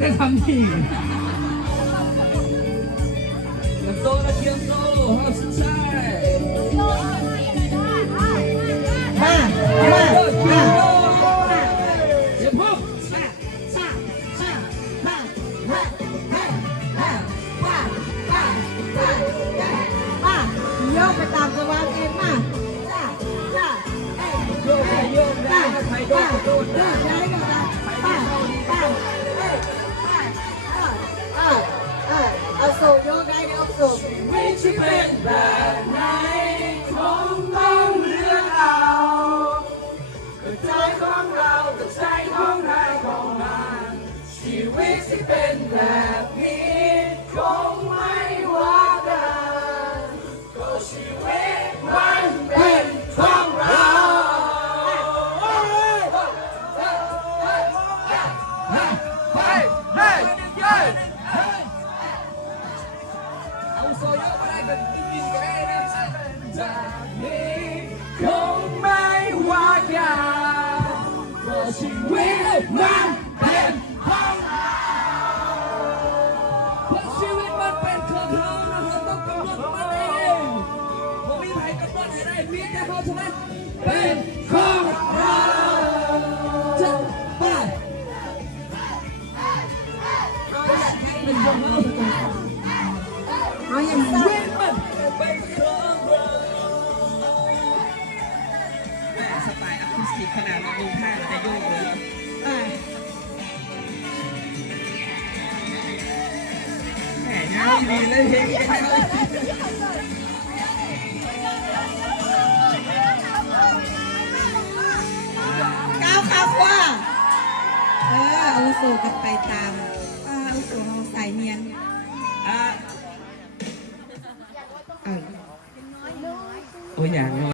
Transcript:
ได้ทำที่เตรียมโตนะเตรียมโตห้ามสุดท้ายมาเดี๋ยวพบโยกไปตามจังหวะเองมาโยกได้โยกได้ใครโดนโดนได้เอาสูงโยกได้เอาสูงไม่ใช่เป็นแบบไหนของบ้างเรื่องเอาใจของเรากับใจของนายของมันชีวิตที่เป็นแบบนี้คงไม่ว่ากันก็ชีวิตมันเป็นของเราเอาโซโยมาได้กันกินก็ได้นะจากนี้คงไม่ว่ากันก็ชีวิตมันเป็นของเราเพราะชีวิตมันเป็นของเราเราต้องกำหนดมันเองไม่มีใครกำหนดให้ได้มีแต่เพราะฉะนั้นเป็นของเราจะไปก็ชีวิตเป็นของเราเอาอย่าง ชี นี้ วิตมันเป็นของเราแม่สไตล์อะคูสติกขนาดเราดูท่าจะโยกเลยแหมน่าดีเลยเพลงนี้ก้าวขาขวาเอาสูงกันไปตามเอาสูงเอาใส่เนียนโอ้ยอย่าง